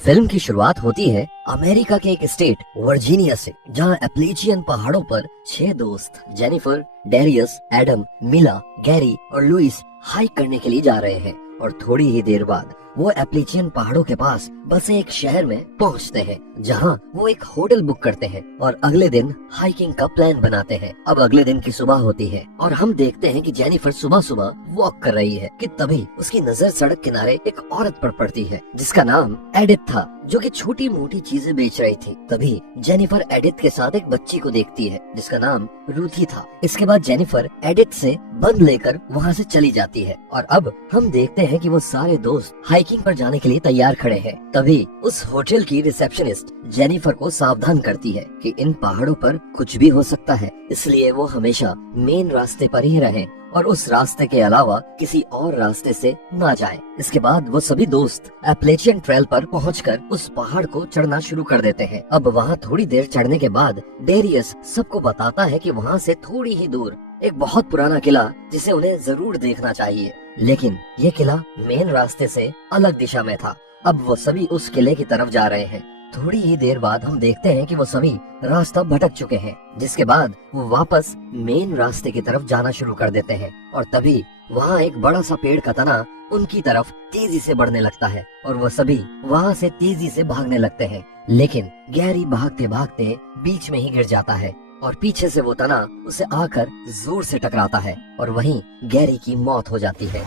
Film की शुरुआत होती है अमेरिका के एक स्टेट वर्जीनिया से, जहां एप्लेचियन पहाड़ों पर 6 दोस्त जेनिफर, डेरियस, एडम, मिला, गैरी और लुइस हाइक करने के लिए जा रहे हैं। और थोड़ी ही देर बाद वो एप्लेचियन पहाड़ों के पास बसे एक शहर में पहुंचते हैं, जहां वो एक होटल बुक करते हैं और अगले दिन हाइकिंग का प्लान बनाते हैं। अब अगले दिन की सुबह होती है और हम देखते हैं कि जेनिफर सुबह सुबह वॉक कर रही है कि तभी उसकी नजर सड़क किनारे एक औरत पर पड़ती है जिसका नाम एडिथ था, जो कि छोटी मोटी चीजें बेच रही थी। तभी जेनिफर एडिथ के साथ एक बच्ची को देखती है जिसका नाम रूथी था। इसके बाद जेनिफर एडिथ से बंद लेकर वहाँ से चली जाती है और अब हम देखते हैं कि वो सारे दोस्त हाइकिंग पर जाने के लिए तैयार खड़े हैं। तभी उस होटल की रिसेप्शनिस्ट जेनिफर को सावधान करती है कि इन पहाड़ों पर कुछ भी हो सकता है, इसलिए वो हमेशा मेन रास्ते पर ही रहें और उस रास्ते के अलावा किसी और रास्ते से ना जाएं। इसके बाद वो सभी दोस्त एप्लेचियन ट्रेल पर पहुंचकर उस पहाड़ को चढ़ना शुरू कर देते हैं। अब वहाँ थोड़ी देर चढ़ने के बाद डेरियस सबको बताता है कि वहाँ से थोड़ी ही दूर एक बहुत पुराना किला जिसे उन्हें जरूर देखना चाहिए, लेकिन ये किला मेन रास्ते से अलग दिशा में था। अब वो सभी उस किले की तरफ जा रहे हैं। थोड़ी ही देर बाद हम देखते हैं कि वो सभी रास्ता भटक चुके हैं, जिसके बाद वो वापस मेन रास्ते की तरफ जाना शुरू कर देते हैं और तभी वहाँ एक बड़ा सा पेड़ का तना उनकी तरफ तेजी से बढ़ने लगता है और वो सभी वहाँ से तेजी से भागने लगते हैं। लेकिन गैरी भागते भागते बीच में ही गिर जाता है और पीछे से वो तना उसे आकर जोर से टकराता है और वहीं गैरी की मौत हो जाती है।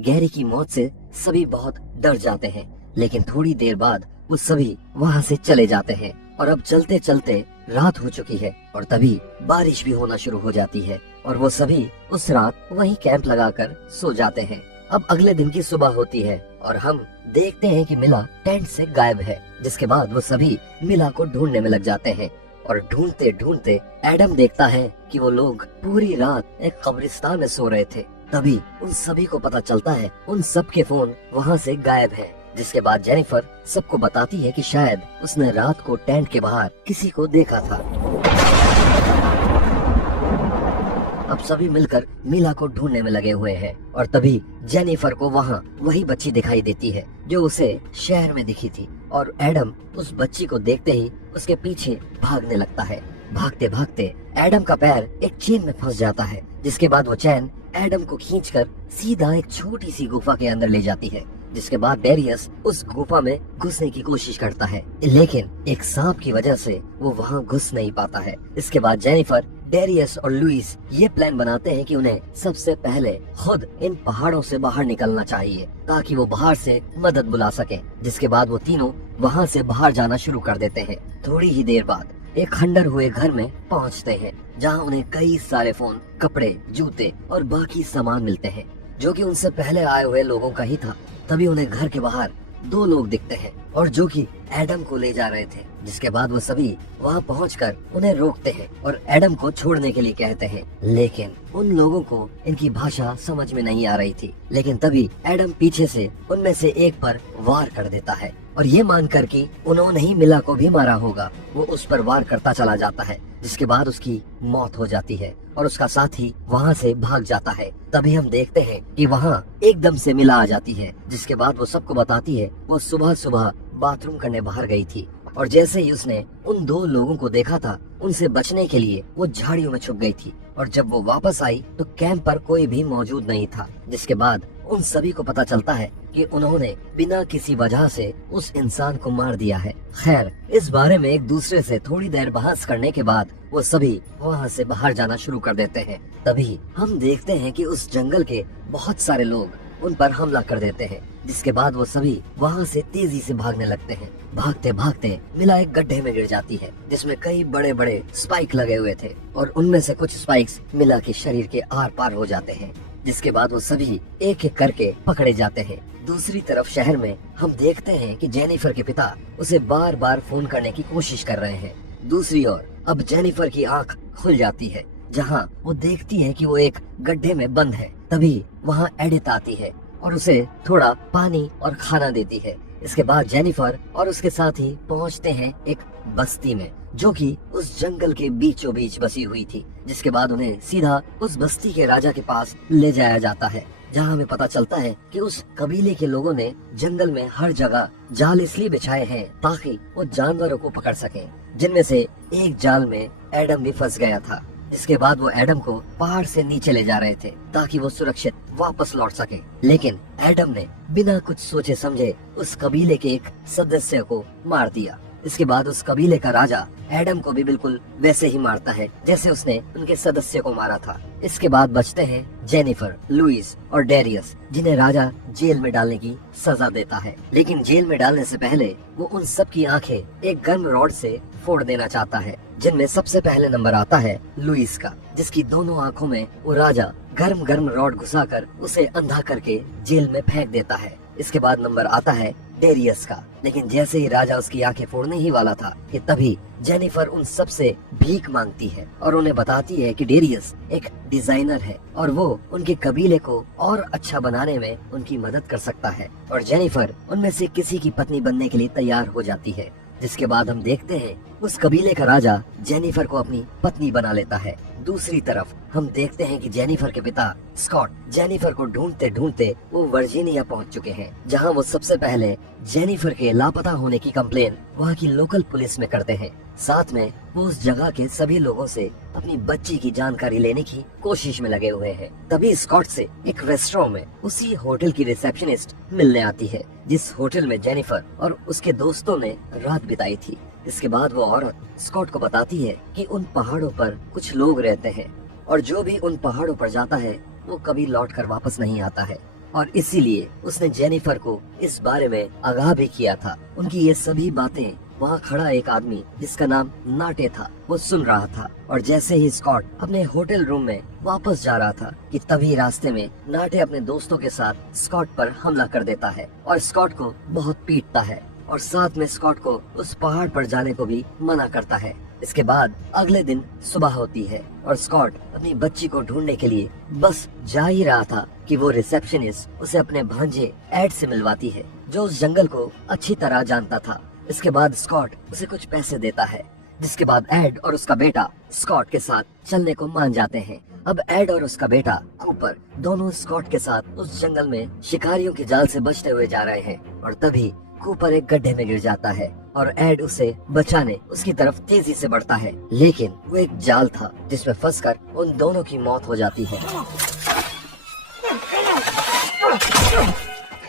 गैरी की मौत से सभी बहुत डर जाते हैं, लेकिन थोड़ी देर बाद वो सभी वहाँ से चले जाते हैं और अब चलते चलते रात हो चुकी है और तभी बारिश भी होना शुरू हो जाती है और वो सभी उस रात वहीं कैंप लगाकर सो जाते हैं। अब अगले दिन की सुबह होती है और हम देखते हैं कि मिला टेंट से गायब है, जिसके बाद वो सभी मिला को ढूंढने में लग जाते हैं और ढूंढते ढूंढते एडम देखता है कि वो लोग पूरी रात एक कब्रिस्तान में सो रहे थे। तभी उन सभी को पता चलता है उन सब के फोन वहाँ से गायब हैं, जिसके बाद जेनिफर सबको बताती है कि शायद उसने रात को टेंट के बाहर किसी को देखा था। अब सभी मिलकर मिला को ढूंढने में लगे हुए हैं और तभी जेनिफर को वहाँ वही बच्ची दिखाई देती है जो उसे शहर में दिखी थी और एडम उस बच्ची को देखते ही उसके पीछे भागने लगता है। भागते भागते एडम का पैर एक चेन में फंस जाता है, जिसके बाद वो चैन एडम को खींचकर सीधा एक छोटी सी गुफा के अंदर ले जाती है। जिसके बाद डेरियस उस गुफा में घुसने की कोशिश करता है, लेकिन एक सांप की वजह से वो वहाँ घुस नहीं पाता है। इसके बाद जेनिफर, डेरियस और लुइस ये प्लान बनाते हैं कि उन्हें सबसे पहले खुद इन पहाड़ों से बाहर निकलना चाहिए ताकि वो बाहर से मदद बुला सकें। जिसके बाद वो तीनों वहाँ से बाहर जाना शुरू कर देते हैं। थोड़ी ही देर बाद एक खंडर हुए घर में पहुँचते हैं, जहाँ उन्हें कई सारे फोन, कपड़े, जूते और बाकी सामान मिलते हैं जो कि उनसे पहले आए हुए लोगों का ही था। तभी उन्हें घर के बाहर 2 लोग दिखते हैं और जो कि एडम को ले जा रहे थे। जिसके बाद वो सभी वहाँ पहुंचकर उन्हें रोकते हैं और एडम को छोड़ने के लिए कहते हैं, लेकिन उन लोगों को इनकी भाषा समझ में नहीं आ रही थी। लेकिन तभी एडम पीछे से उनमें से एक पर वार कर देता है और ये मानकर कि उन्होंने ही मिला को भी मारा होगा, वो उस पर वार करता चला जाता है। जिसके बाद उसकी मौत हो जाती है और उसका साथी वहाँ से भाग जाता है। तभी हम देखते हैं कि वहाँ एकदम से मिला आ जाती है, जिसके बाद वो सबको बताती है वो सुबह सुबह बाथरूम करने बाहर गई थी और जैसे ही उसने उन 2 लोगों को देखा था, उनसे बचने के लिए वो झाड़ियों में छुप गई थी और जब वो वापस आई तो कैंप पर कोई भी मौजूद नहीं था। जिसके बाद उन सभी को पता चलता है कि उन्होंने बिना किसी वजह से उस इंसान को मार दिया है। खैर, इस बारे में एक दूसरे से थोड़ी देर बहस करने के बाद वो सभी वहाँ से बाहर जाना शुरू कर देते हैं। तभी हम देखते हैं कि उस जंगल के बहुत सारे लोग उन पर हमला कर देते हैं। जिसके बाद वो सभी वहाँ से तेजी से भागने लगते हैं। भागते भागते मिला एक गड्ढे में गिर जाती है, जिसमें कई बड़े बड़े स्पाइक लगे हुए थे और उनमें से कुछ स्पाइक्स मिला के शरीर के आर पार हो जाते हैं। जिसके बाद वो सभी एक एक करके पकड़े जाते हैं। दूसरी तरफ शहर में हम देखते हैं कि जेनिफर के पिता उसे बार बार फोन करने की कोशिश कर रहे हैं। दूसरी ओर अब जेनिफर की आंख खुल जाती है, जहां वो देखती है कि वो एक गड्ढे में बंद है। तभी वहां एडिथ आती है और उसे थोड़ा पानी और खाना देती है। इसके बाद जेनिफर और उसके साथी पहुंचते हैं एक बस्ती में, जो कि उस जंगल के बीचों बीच बसी हुई थी। जिसके बाद उन्हें सीधा उस बस्ती के राजा के पास ले जाया जाता है जहाँ हमें पता चलता है कि उस कबीले के लोगों ने जंगल में हर जगह जाल इसलिए बिछाए हैं ताकि वो जानवरों को पकड़ सकें, जिनमें से एक जाल में एडम भी फंस गया था। इसके बाद वो एडम को पहाड़ से नीचे ले जा रहे थे ताकि वो सुरक्षित वापस लौट सके, लेकिन एडम ने बिना कुछ सोचे समझे उस कबीले के एक सदस्य को मार दिया। इसके बाद उस कबीले का राजा एडम को भी बिल्कुल वैसे ही मारता है जैसे उसने उनके सदस्य को मारा था। इसके बाद बचते हैं जेनिफर, लुइस और डेरियस, जिन्हें राजा जेल में डालने की सजा देता है। लेकिन जेल में डालने से पहले वो उन सब की आंखें एक गर्म रॉड से फोड़ देना चाहता है, जिनमें सबसे पहले नंबर आता है लुइस का, जिसकी दोनों आंखों में वो राजा गर्म गर्म रॉड घुसाकर उसे अंधा करके जेल में फेंक देता है। इसके बाद नंबर आता है डेरियस का, लेकिन जैसे ही राजा उसकी आंखें फोड़ने ही वाला था कि तभी जेनिफर उन सब से भीख मांगती है और उन्हें बताती है कि डेरियस एक डिजाइनर है और वो उनके कबीले को और अच्छा बनाने में उनकी मदद कर सकता है, और जेनिफर उनमें से किसी की पत्नी बनने के लिए तैयार हो जाती है। जिसके बाद हम देखते हैं उस कबीले का राजा जेनिफर को अपनी पत्नी बना लेता है। दूसरी तरफ हम देखते हैं कि जेनिफर के पिता स्कॉट जेनिफर को ढूंढते ढूंढते वो वर्जीनिया पहुंच चुके हैं, जहां वो सबसे पहले जेनिफर के लापता होने की कंप्लेन वहां की लोकल पुलिस में करते हैं। साथ में वो उस जगह के सभी लोगों से अपनी बच्ची की जानकारी लेने की कोशिश में लगे हुए हैं। तभी स्कॉट से एक रेस्टोरेंट में उसी होटल की रिसेप्शनिस्ट मिलने आती है, जिस होटल में जेनिफर और उसके दोस्तों ने रात बिताई थी। इसके बाद वो औरत स्कॉट को बताती है कि उन पहाड़ों पर कुछ लोग रहते हैं और जो भी उन पहाड़ों पर जाता है वो कभी लौट कर वापस नहीं आता है, और इसीलिए उसने जेनिफर को इस बारे में आगाह भी किया था। उनकी ये सभी बातें वहाँ खड़ा एक आदमी जिसका नाम नाटे था वो सुन रहा था, और जैसे ही स्कॉट अपने होटल रूम में वापस जा रहा था कि तभी रास्ते में नाटे अपने दोस्तों के साथ स्कॉट पर हमला कर देता है और स्कॉट को बहुत पीटता है, और साथ में स्कॉट को उस पहाड़ पर जाने को भी मना करता है। इसके बाद अगले दिन सुबह होती है और स्कॉट अपनी बच्ची को ढूंढने के लिए बस जा ही रहा था कि वो रिसेप्शनिस्ट उसे अपने भांजे एड से मिलवाती है, जो उस जंगल को अच्छी तरह जानता था। इसके बाद स्कॉट उसे कुछ पैसे देता है, जिसके बाद एड और उसका बेटा स्कॉट के साथ चलने को मान जाते हैं। अब एड और उसका बेटा कूपर दोनों स्कॉट के साथ उस जंगल में शिकारियों के जाल से बचते हुए जा रहे हैं, और तभी कूपर एक गड्ढे में गिर जाता है और एड उसे बचाने उसकी तरफ तेजी से बढ़ता है, लेकिन वो एक जाल था जिसमें फंसकर उन दोनों की मौत हो जाती है।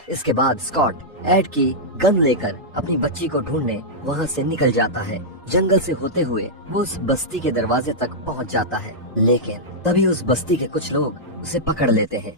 इसके बाद स्कॉट एड की गन लेकर अपनी बच्ची को ढूंढने वहाँ से निकल जाता है। जंगल से होते हुए वो उस बस्ती के दरवाजे तक पहुँच जाता है, लेकिन तभी उस बस्ती के कुछ लोग उसे पकड़ लेते हैं।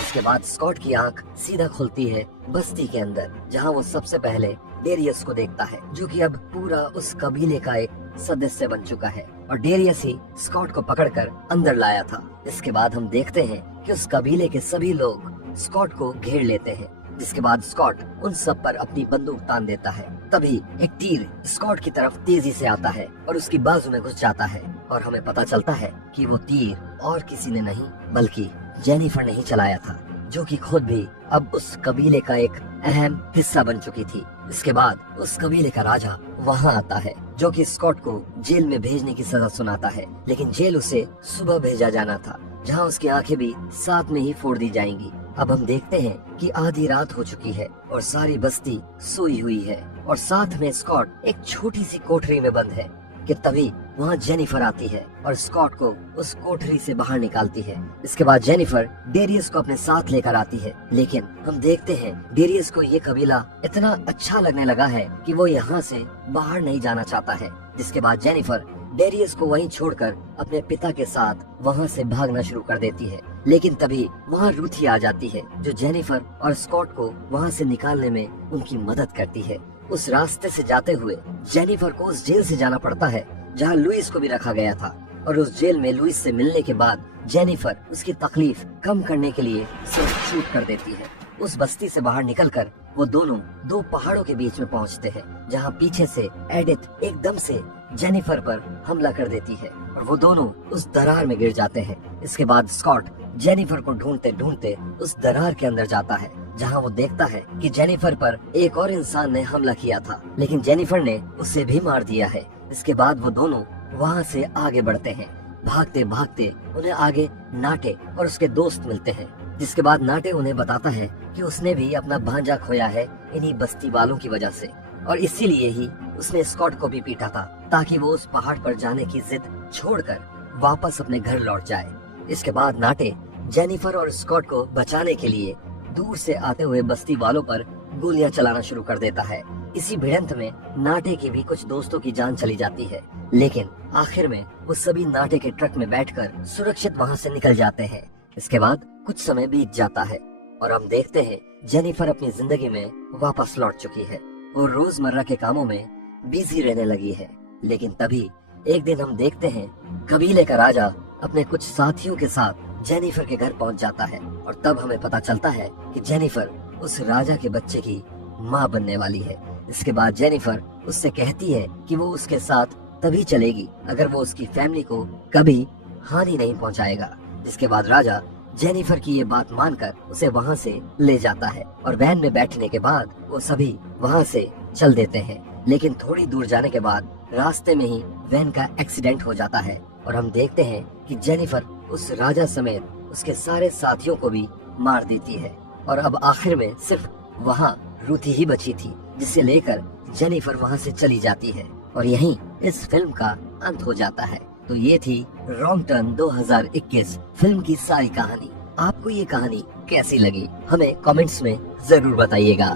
इसके बाद स्कॉट की आंख सीधा खुलती है बस्ती के अंदर, जहाँ वो सबसे पहले डेरियस को देखता है, जो कि अब पूरा उस कबीले का एक सदस्य बन चुका है, और डेरियस ही स्कॉट को पकड़कर अंदर लाया था। इसके बाद हम देखते हैं कि उस कबीले के सभी लोग स्कॉट को घेर लेते हैं, जिसके बाद स्कॉट उन सब पर अपनी बंदूक तान देता है। तभी एक तीर स्कॉट की तरफ तेजी से आता है और उसकी बाजू में घुस जाता है, और हमें पता चलता है कि वो तीर और किसी ने नहीं बल्कि जेनिफर ने ही चलाया था, जो कि खुद भी अब उस कबीले का एक अहम हिस्सा बन चुकी थी। इसके बाद उस कबीले का राजा वहाँ आता है, जो कि स्कॉट को जेल में भेजने की सजा सुनाता है, लेकिन जेल उसे सुबह भेजा जाना था, जहाँ उसकी आंखें भी साथ में ही फोड़ दी जाएंगी। अब हम देखते हैं कि आधी रात हो चुकी है और सारी बस्ती सोई हुई है, और साथ में स्कॉट एक छोटी सी कोठरी में बंद है कि तभी वहाँ जेनिफर आती है और स्कॉट को उस कोठरी से बाहर निकालती है। इसके बाद जेनिफर डेरियस को अपने साथ लेकर आती है, लेकिन हम देखते हैं डेरियस को ये कबीला इतना अच्छा लगने लगा है कि वो यहाँ से बाहर नहीं जाना चाहता है। जिसके बाद जेनिफर डेरियस को वहीं छोड़कर अपने पिता के साथ वहाँ से भागना शुरू कर देती है, लेकिन तभी वहाँ रूथी आ जाती है, जो जेनिफर और स्कॉट को वहाँ से निकालने में उनकी मदद करती है। उस रास्ते से जाते हुए जेनिफर को उस जेल से जाना पड़ता है जहाँ लुइस को भी रखा गया था, और उस जेल में लुइस से मिलने के बाद जेनिफर उसकी तकलीफ कम करने के लिए उसे शूट कर देती है। उस बस्ती से बाहर निकलकर वो दोनों दो पहाड़ों के बीच में पहुंचते हैं, जहां पीछे से एडिथ एकदम से जेनिफर पर हमला कर देती है और वो दोनों उस दरार में गिर जाते हैं। इसके बाद स्कॉट जेनिफर को ढूंढते ढूंढते उस दरार के अंदर जाता है, जहां वो देखता है कि जेनिफर पर एक और इंसान ने हमला किया था, लेकिन जेनिफर ने उसे भी मार दिया है। इसके बाद वो दोनों वहां से आगे बढ़ते हैं, भागते भागते उन्हें आगे नाटे और उसके दोस्त मिलते हैं, जिसके बाद नाटे उन्हें बताता है कि उसने भी अपना भांजा खोया है इन्हीं बस्ती वालों की वजह से, और इसीलिए ही उसने स्कॉट को भी पीटा था ताकि वो उस पहाड़ पर जाने की जिद छोड़कर वापस अपने घर लौट जाए। इसके बाद नाटे जेनिफर और स्कॉट को बचाने के लिए दूर से आते हुए बस्ती वालों पर गोलियां चलाना शुरू कर देता है। इसी भिड़ंत में नाटे की भी कुछ दोस्तों की जान चली जाती है, लेकिन आखिर में वो सभी नाटे के ट्रक में बैठकर सुरक्षित वहां से निकल जाते हैं। इसके बाद कुछ समय बीत जाता है और हम देखते हैं जेनिफर अपनी जिंदगी में वापस लौट चुकी है। वो रोजमर्रा के कामों में बिजी रहने लगी है, लेकिन तभी एक दिन हम देखते हैं कबीले का राजा अपने कुछ साथियों के साथ जेनिफर के घर पहुंच जाता है, और तब हमें पता चलता है कि जेनिफर उस राजा के बच्चे की माँ बनने वाली है। इसके बाद जेनिफर उससे कहती है कि वो उसके साथ तभी चलेगी अगर वो उसकी फैमिली को कभी हानि नहीं पहुंचाएगा। जिसके बाद राजा जेनिफर की ये बात मानकर उसे वहां से ले जाता है, और वैन में बैठने के बाद वो सभी वहां से चल देते हैं। लेकिन थोड़ी दूर जाने के बाद रास्ते में ही वैन का एक्सीडेंट हो जाता है, और हम देखते हैं कि जेनिफर उस राजा समेत उसके सारे साथियों को भी मार देती है, और अब आखिर में सिर्फ वहाँ रूथी ही बची थी, जिसे लेकर जेनिफर वहाँ से चली जाती है, और यहीं इस फिल्म का अंत हो जाता है। तो ये थी रॉन्ग टर्न 2021 फिल्म की सारी कहानी। आपको ये कहानी कैसी लगी हमें कमेंट्स में जरूर बताइएगा।